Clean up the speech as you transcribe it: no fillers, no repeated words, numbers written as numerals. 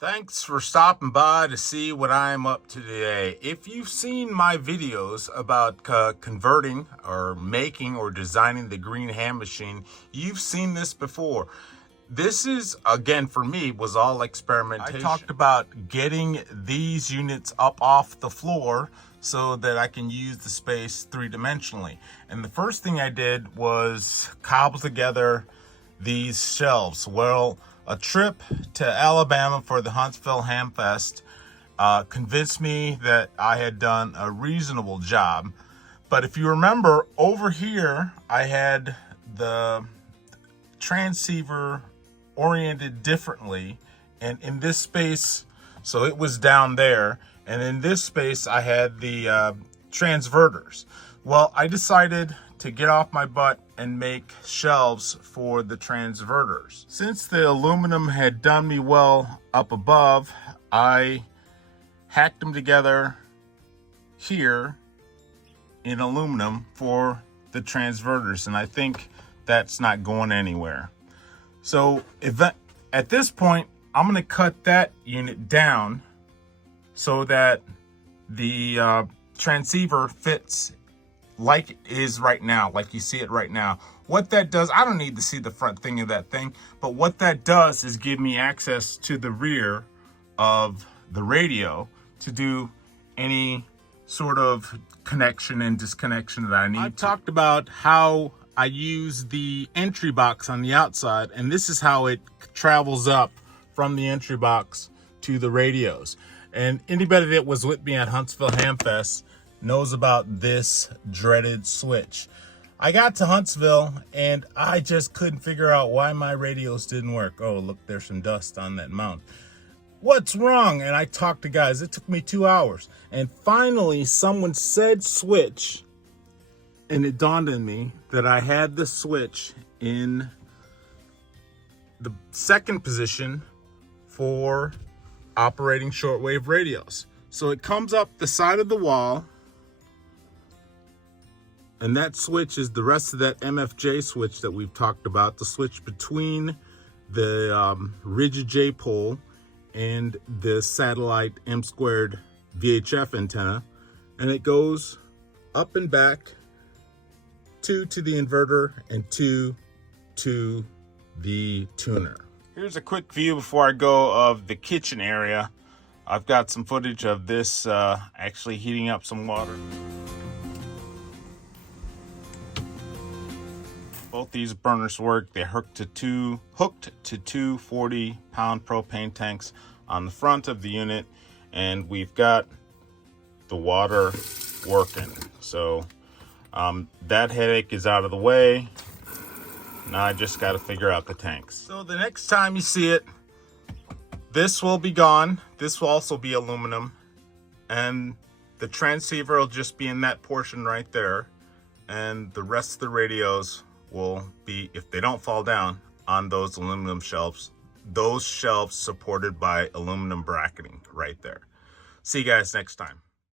Thanks for stopping by to see what I'm up to today. If you've seen my videos about converting or making or designing the green hand machine, you've seen this before. This is, again, for me, was all experimentation. I talked about getting these units up off the floor so that I can use the space three-dimensionally. And the first thing I did was cobble together these shelves. Well, a trip to Alabama for the Huntsville Hamfest convinced me that I had done a reasonable job. But if you remember, over here, I had the transceiver oriented differently. And in this space, so it was down there. And in this space, I had the transverters. Well, I decided to get off my butt and make shelves for the transverters. Since the aluminum had done me well up above, I hacked them together here in aluminum for the transverters, and I think that's not going anywhere. So at this point, I'm gonna cut that unit down so that the transceiver fits like it is right now, like you see it right now. What that does, I don't need to see the front thing of that thing, but what that does is give me access to the rear of the radio to do any sort of connection and disconnection that I need. I've talked about how I use the entry box on the outside, and this is how it travels up from the entry box to the radios. And anybody that was with me at Huntsville Hamfest knows about this dreaded switch. I got to Huntsville and I just couldn't figure out why my radios didn't work. Oh, look, there's some dust on that mount. What's wrong? And I talked to guys. It took me 2 hours. And finally, someone said switch, and it dawned on me that I had the switch in the second position for operating shortwave radios. So it comes up the side of the wall, and that switch is the rest of that MFJ switch that we've talked about, the switch between the rigid J pole and the satellite M² VHF antenna. And it goes up and back, 2 to the inverter and 2 to the tuner. Here's a quick view before I go of the kitchen area. I've got some footage of this actually heating up some water. Both these burners work. They're hooked to two 40-pound propane tanks on the front of the unit, and we've got the water working. So that headache is out of the way. Now I just got to figure out the tanks. So the next time you see it, this will be gone. This will also be aluminum, and the transceiver will just be in that portion right there, and the rest of the radios will be, if they don't fall down, on those aluminum shelves. Those shelves supported by aluminum bracketing right there. See you guys next time.